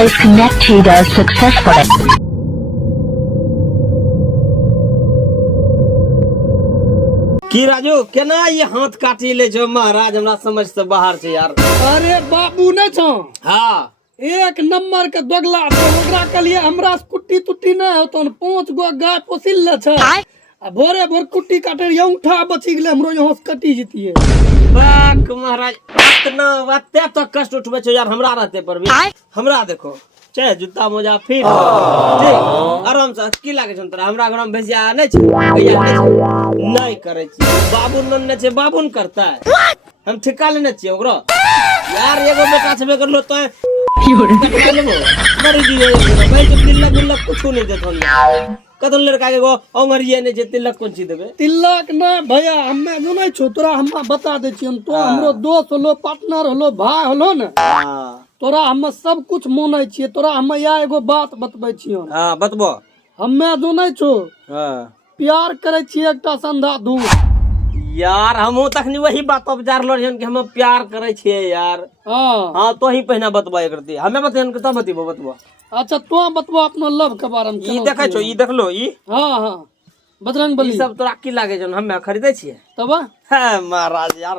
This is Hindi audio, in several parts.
is connected successfully. की राजू केना ये हाथ काटी ले जो महाराज हमरा समझ से बाहर छे यार। अरे बाबू नहीं छो हाँ एक नंबर के दोगला छे ओकरा के लिए हमरा कुट्टी तुट्टी नहीं होतो 5 गो गाय पोसिल ले छे आ भोरे भोर कुट्टी काटे अंगूठा बची गेले हमरो यहाँ से कटी जतिए। बाक महाराज इतना वत्ते तो कष्ट उठबे छे यार हमरा रहते पर भी हमरा देखो छे जूता मोजा फिर आराम से की लागे छन तोरा हमरा घर में भेजिया नहीं छे भैया नहीं करे छी बाबू नन छे बाबून करता है हम ठिका लेने छी ओकरो यार एगो बेटा छबे करलो तो मरी दिए भाई तो तिलक कुछ नहीं देथन कतन लड़का के गो अंगरिए ने जे तिलक कोन ची देबे तिलक ना भैया हमें जनै छो तोरा हम बता दे छी तो हमरो दोस्त होलो पार्टनर होलो भाई होलो ने तोरा हम सब कुछ मानै छियै तोरा हम या एगो बात बतबै छियो। हां बतबो हमें जनै छो हां प्यार करे छियै एकटा संधा दूध यार हमहू तखनी वही बात पर विचार लो कि हम प्यार करे छियै यार। हां तो ही पहिना बतबा करती हमें बतन के तब बतबो। अच्छा तो बतबो अपना लव के बारे में। ई देखै छो ई देख लो ई हां बजरंगबली ई सब तोरा की लागे जन हमें खरीदै छियै तब है महाराज यार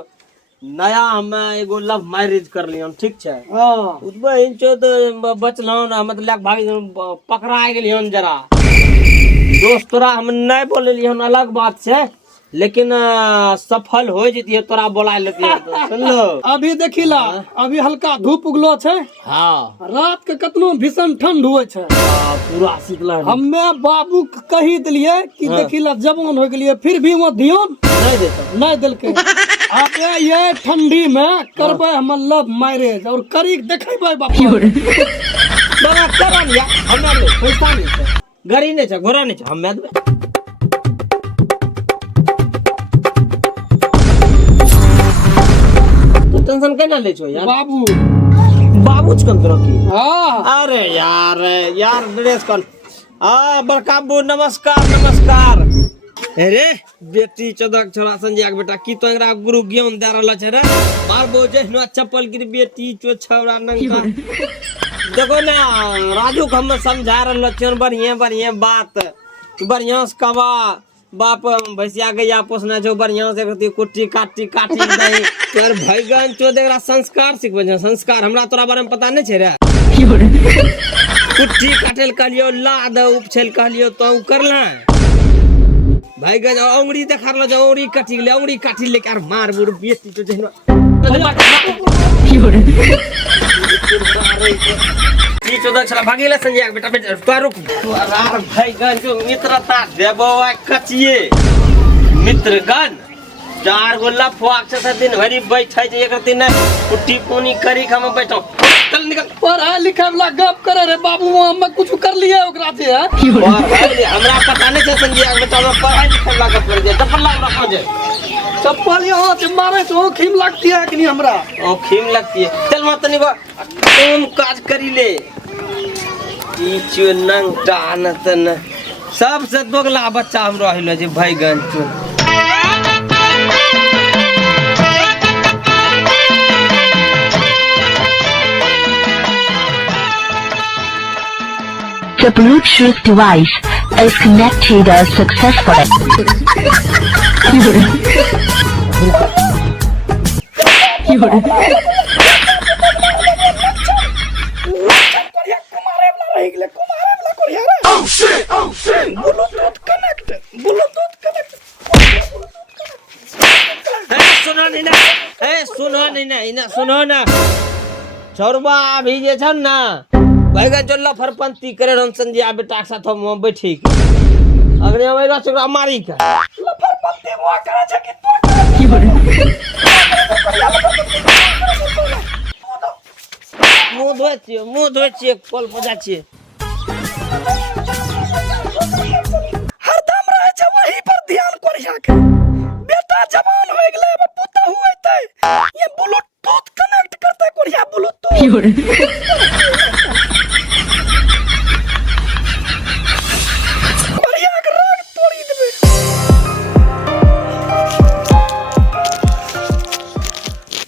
नया हमें एगो लव मैरिज कर लियन ठीक छै। हां उतबे इंचो तो बचलौ ना मतलब लाग भाग पकड़ा गेलियन जरा दोस्त तोरा हम नहीं बोललियन अलग बात छै लेकिन सफल हो जतिए तोरा बोला लेतिए सुन लो। अभी देखिला अभी हल्का धूप उगलो छै हां रात के कतनो भीषण ठंड होय छै पूरा शीतल हम्मे बाबू कहि दिलिए कि देखिला जवान हो गेलिए फिर भी वो ध्यान नहीं देता नहीं दिलके आबे ये ठंडी में करबे हम लव मैरिज और करी देखेबे बाबू बड़ा करा लिया हमें पैसा नहीं छै गाड़ी नहीं छै घोड़ा नहीं छै हमें देबे टेंशन केना ले छो यार बाबू बाबू छकन तोरा की। हां अरे यार ड्रेस कौन बड़का बू नमस्कार अरे बेटी चौदह छोरा संजय के बेटा की तो एकरा गुरु ज्ञान दे रहल छै रे मार बो जहनो चप्पल गिर बेटी चो छौरा नंगा देखो ना राजू को हम समझा रहल छै बढ़िया बात बढ़िया से कवा बाप भैंसिया गैया पोसना छो बढ़िया से करती कुट्टी काटी दई तोर भैगन चो देकरा संस्कार सिखबै छै संस्कार हमरा तोरा बारे में पता नहीं छै रे कुट्टी काटेल कहलियो लाद उपछेल कहलियो तो करला भैगन अंगुरी देखा रहल छै अंगुरी काटी ले यार मार बुर बेटी तो जहनो की चोदक छला भागेला संजय बेटा तो रुक यार भैगन जो मित्रता देबो कचिए मित्रगण 4 गो लफुआक से दिन भरी बैठै छै एक दिन कुट्टी पानी करी हम बैठो चल निकल पढ़ा लिखा वाला गप करे रे बाबू हम कुछ कर लिए ओकरा से हमरा पता नहीं छै संजय बेटा पढ़ाई लिखाई वाला गप कर दे चप्पल ला रखो जे चप्पल यहाँ से मारे तो खीम लगती है कि नहीं हमरा खीम लगती है चल मत नहीं तुम काज करी ले ई चो नंगटा नतन सबसे दोगला बच्चा हम रहिलो जे भैगन चो The Bluetooth device is connected successfully. सुनो ना छोरबा अभी जे छन ना भैगन चोल्ला फरपंती करे रन संजय बेटा के साथ हम बैठी अगले हम एरा चोरा मारी के फरपंती वो करे छै कि मुंह धोए छिए कल पजा छिए हरदम रहे छै वही पर ध्यान करिया के बेटा जवान हो गेले अब पुता होइते ये ब्लूटूथ कनेक्ट करते करिया ब्लूटूथ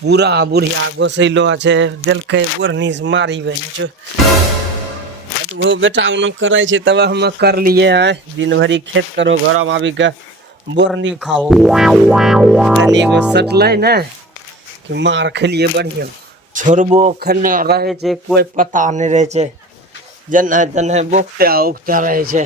पूरा बुढ़िया घोसैलो छै देलकै बोरनी से मारी बहन छो वो बेटा उन करे छे तब हम कर लिए हैं दिन भरी खेत करो घर में आबी के बोरनी खाओ तनी गो सटलै ने कि मार खलिए बढ़िया छोड़बो खने रहे छे कोई पता नहीं रहे छे जने तने बोकते उगते रहे छे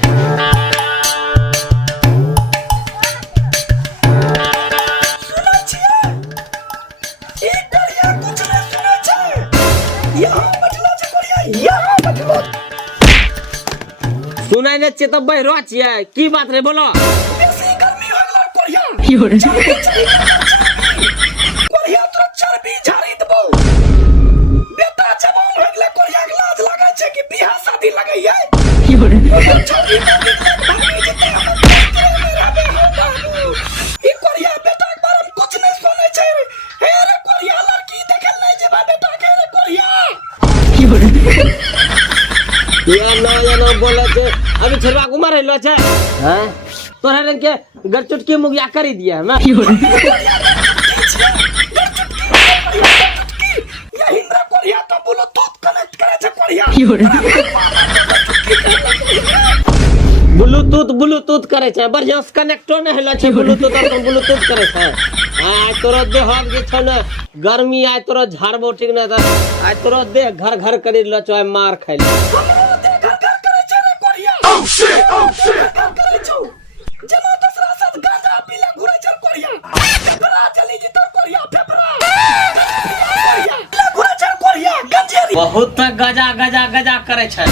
सुनाई नहीं छे तब बहरो छिए की बात रे बोलो बेसी गर्मी हो गेल कोरिया कोरिया तो चर्बी झाड़ी देबो बेटा जवान हो गेल कोरिया के लाज लागे छे कि बियाह शादी लगे है ई कोरिया बेटा के बारे में कुछ नहीं सुने छे हे रे कोरिया लड़की देखल नहीं जेबा बेटा के रे कोरिया या ना बोले छे अभी छरवा कुमार हेलो छे हैं तोरा रंग के गरचुटकी मुगिया करी दिया मैं हिंद्रा कोरिया तो बोलो तो कनेक्ट करे छे कोरिया ब्लूटूथ करे छे बढ़िया से कनेक्टो न हेलो छे ब्लूटूथ और ब्लूटूथ करे छे आ तोरा देह जे छे न गर्मी आय तोरा झाड़बो ठीक न त आ तोरा देह घर घर करी लो छ मार खाइ जना दूसरा साथ गांजा पीले घुरे चल कोरिया फेफड़ा चली जी तो कोरिया फेफड़ा घुरे चल कोरिया गंजेरी बहुत गजा करे छे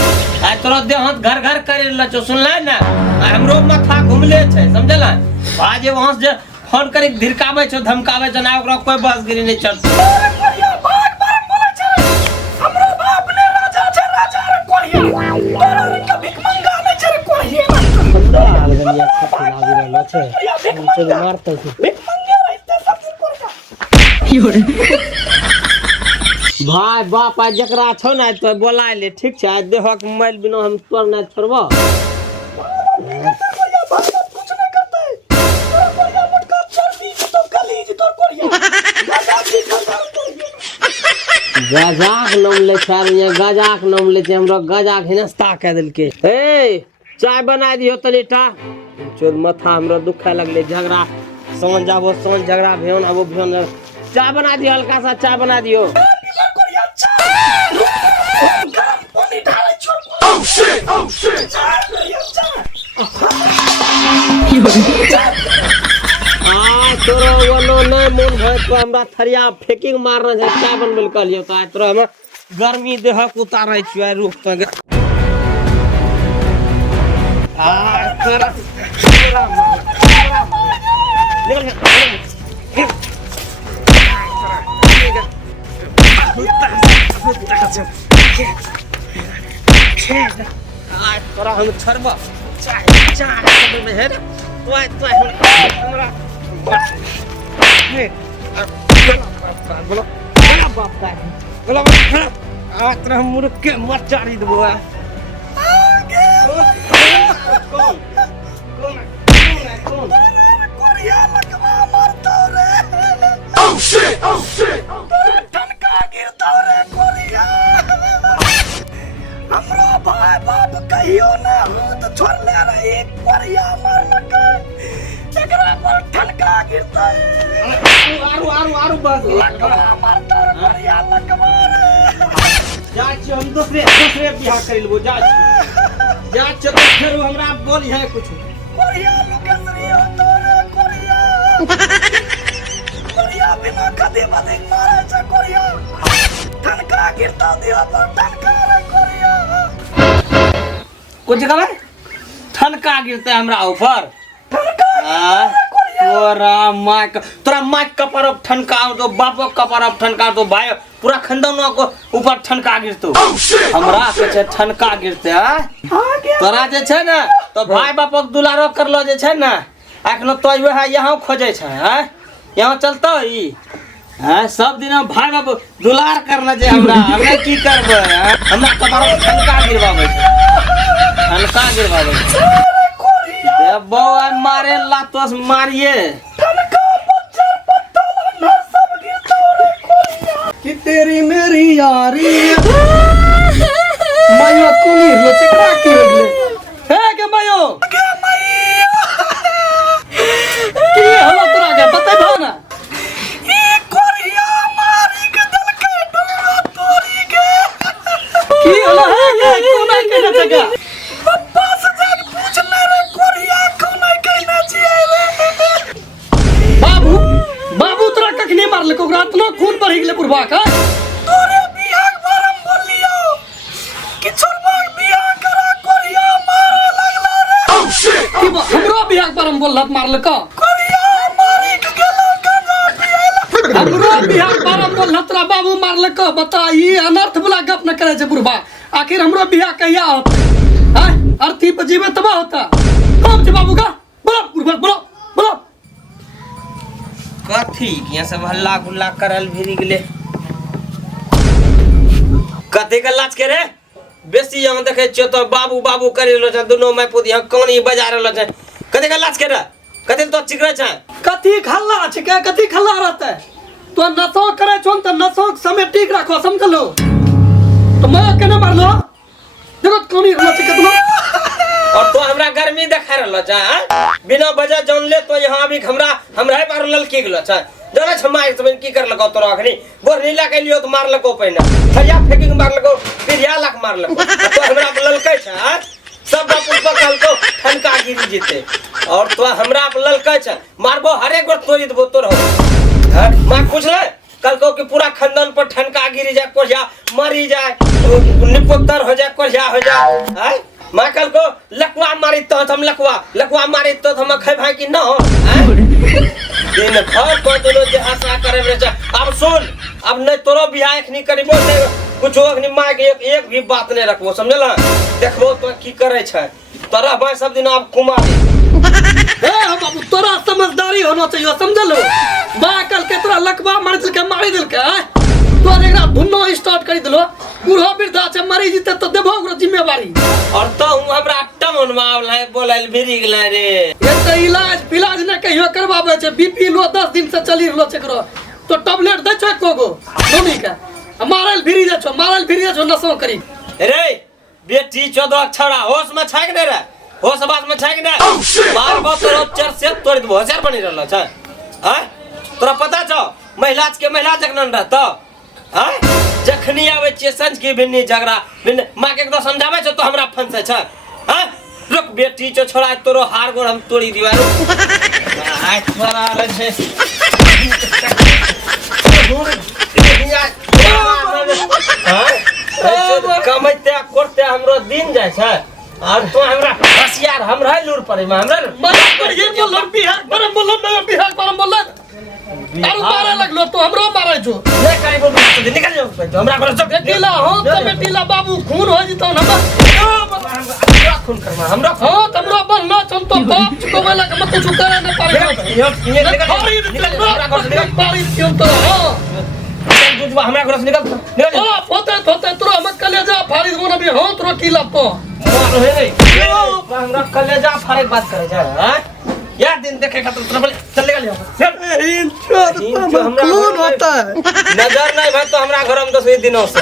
आ तोरा देह घर घर करी लो छ सुनले न हमरो माथा घुमले छे समझला आज वहां से फोन करी धिरकावे छो धमकावे छो ना ओकरा कोई बसगिरी नहीं चढ़तो कोरिया भाग बार बोले छे हमरो बाप ने राजा छे राजा रे कोरिया तोरा रे कभी मंगा नहीं छे कोरिया अलगनिया खत्म लागी रहलो छे उनसे मारतो छे मंगे रहते सब कोरिया भाई बाप आ जकरा छौ ना तो बोलाय ले ठीक छे देहक मोबाइल बिना हम तोर ना छोड़बो कोरिया भाग कुछ नहीं करते तोरा कोरिया मटका चर्बी तो गली जी तो कोरिया गजाक नाम ले छार ये गजाक नाम ले छे हमरो गजाक हिनस्ता कह देलके ए चाय बना दियो तनीटा चोर माथा हमरो दुखे लगले झगड़ा समझ जाबो समझ झगड़ा भेन आबो भेन चाय बना दियो हल्का सा चाय बना दियो कोरिया गरम पानी ढाले छोड़ ओह शिट तोरो वनो नहीं मन भय तो हमरा थरिया फेकिंग मारना है चाय बनबल कहलियो त आज तोरा हम गर्मी देहक उतारै छियै रुक त तोरा तोरा हम छोड़बो चाय में है तो हमरा बोलो बाप का बोलो आ तोरा मुर्ख के मत चाड़ी देबो कौन कोरिया लगवा मारतो रे ओह शिट ठनका गिरतो रे कोरिया हमरो भाई बाप कहियो ना हो तो छोड़ ले रे कोरिया मारलक एकरा पर ठनका गिरतो आरू बस लगवा मारतो रे कोरिया लगवा रे जा छी हम दूसरे बियाह कर लेबो जा छी तो फेर हमरा बोली है कुछ कोरिया लुकेसरी हो तो रे कोरिया कोरिया बिना कदे बदे मारे छ कोरिया ठनका गिरता दियो तो ठनका रे कोरिया कुछ करे ठनका गिरते हमरा ऊपर तोरा माइक कपर ठनका तो बापो कपर ठनका तो भाई पूरा खानदान को ऊपर ठनका गिरतो हमरा के छे ठनका गिरते तोरा जे छे ना तो भाई बापक दुलारो करलो जे छे ना अखनो तो वह यहां खोजे छे यहां चलतो ई सब दिन भाई बाप दुलार करना जे हमरा की करबे हमरा कपर ठनका गिरवावे ठनका गिरवावे देबो मारे लातोस मारिए ठनका पत्थर पत्थर सब गिरतो रे कि तेरी मेरी यारी मायो कोनी लो चकरा की होगले हे के मायो की हलो तोरा के पता भा ना ई कोरिया मारी के दल के डोरा तोरी के की हलो है के कोना के न जगा पप्पा से जाके पूछ ले रे कोरिया कोना के न जिए रे बाबू बाबू तोरा कखनी मारले को रात न खून पर हिगले पुरवा का तोरे बियाह बारम बोल लियो कि छोरबा बियाह करा कोरिया मारे लगला रे की हमरो बियाह बारम बोल मारले का कोरिया मारी के गेलो गंजा पिएला हमरो बियाह बारम बोल तोरा बाबू मारले का बता ई अनर्थ वाला गप न करे छे पुरवा आखिर हमरो बियाह कहिया होत हैं अर्थी पे जीवे तबा होता कब छे बाबू का बोलो पुरवा बोलो बोलो कथी यहाँ सब हल्ला गुल्ला करल भिरी गेले कथी के लाज के रे बेसी हम देखे छियो तो बाबू बाबू करे लो छ दोनों मैं पुत यहाँ कानी बजा रहलो छ कथी के लाज के रे कथी तो चिकरे छ कथी खल्ला छै के कथी खल्ला रहते तो नसो करे छन त नसो समय ठीक रखो समझलो तो मैं केना मारलो देखो कोनी रहलो छै केतना और तो हमरा गर्मी देखा रहलो छ बिना वजह जान ले तो यहाँ अभी हमरा हमरा ही मार ललकी गेलो छ जाने छ मार समय की कर लगो तोरा अखनी गोर नीला के लियो तो मार लको पहिना थरिया फेकिंग मार लको फिर या लाख मार लको तो हमरा ललकै छ सब बापू पकल को ठनका गिरी जेते और तो हमरा ललकै छ मारबो हरे गोर तोड़ी देबो तोर हो मां पूछ ले कल को कि पूरा खानदान पर ठनका गिरी जाए कोझा मरी जाए निपुत्तर हो जाए कोझा हो जाए हैं मां कल को लकवा मारी तो हम लकवा मारी तो हम खाई भाई कि न हो दिन भर को दोनों जे आशा करे रे अब सुन अब नहीं तोरो बियाह एखनी करिबो ने कुछ एखनी मां के एक भी बात नहीं रखबो समझला देखबो तो की करे छै तोरा भाई सब दिन अब कुमारी ए बाबू तोरा समझदारी होना चाहिए समझलो मां कल के तोरा लकवा मार दिल के मारी दिल के तोर एकरा धुनो स्टार्ट कर दिलो बूढ़ा वृद्धा छ मरी जिते तो देबो ओकरो जिम्मेवारी और तो हूं हमरा टमन मावल है बोलल भिरी गेला रे ये तो इलाज न कहियो करवाबे छै बीपी लो 10 दिन से चली रहलो छै करो तो टैबलेट दे छै कोगो मम्मी के मारल भिरी जा छो नसो करी रे बेटी 14 छौड़ा होश में छै कि नहीं रे होश बात में छै कि नहीं मारबो तोरो चर से तोड़ देबो हजार बनी रहलो छै हैं तोरा पता छ महिला के महिला जखन रहत हैं जखनी आवे छियै संज के भिन्नी झगड़ा भिन्न मां के एकदम समझावे छ तो हमरा फंसे छ हैं रुक बेटी जो छोड़ा तोरो हार गोर हम तोड़ी दिवा आय छोरा रे छे कमैते करते हमरो दिन जाय छै और तो हमरा होशियार हमरा लूर पड़े में हमरा मदद करिए बोल बिहार परम बोल तारू मारे लगलो तो हमरो मारे जो नहीं करी बोल निकल जाओ तो हमरा घर चल बेटीला हो तो बेटीला बाबू खून हो जितो न हमरा खून करवा हमरा हो तमरो बनना छन तो बाप को वाला के मत कुछ करे न पारे निकल हमरा घर से निकल पारी क्यों तो हो बुझवा हमरा घर से निकल ओ होते तोरा मत कलेजा फाड़ी दो न भी हो तोरा की लगतो मारो है नहीं हमरा कलेजा फाड़े बात करे जा हैं यार दिन देखे का तो चल ले खून होता है नजर नहीं भाई तो हमरा घर में 10 दिनों से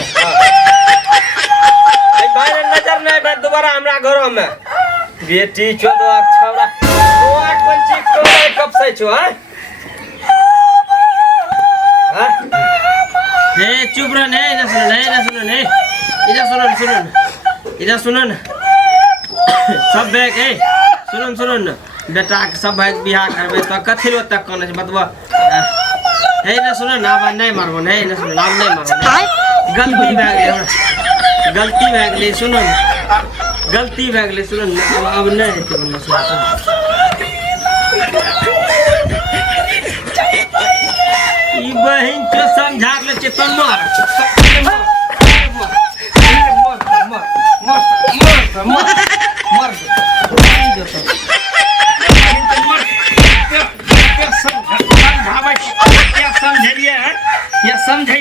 भाई नजर नहीं भाई दोबारा हमरा घर में बेटी 14 छौड़ा तोआ कोन चीज को कब से छो हैं ए चुप रह नहीं ना सुन सब बैग ए सुन बेटा के सब भाई बियाह करबे तो कथि लो तक कोन छै बतबा हे ना सुन ना अब नहीं मारबो नहीं ना सुन नाम नहीं मारबो गलती भए गेलै सुन गलती भए गेलै सुन अब नहीं हेतै बोलना सुन ई बहिन के समझा ले छै तो मार समझे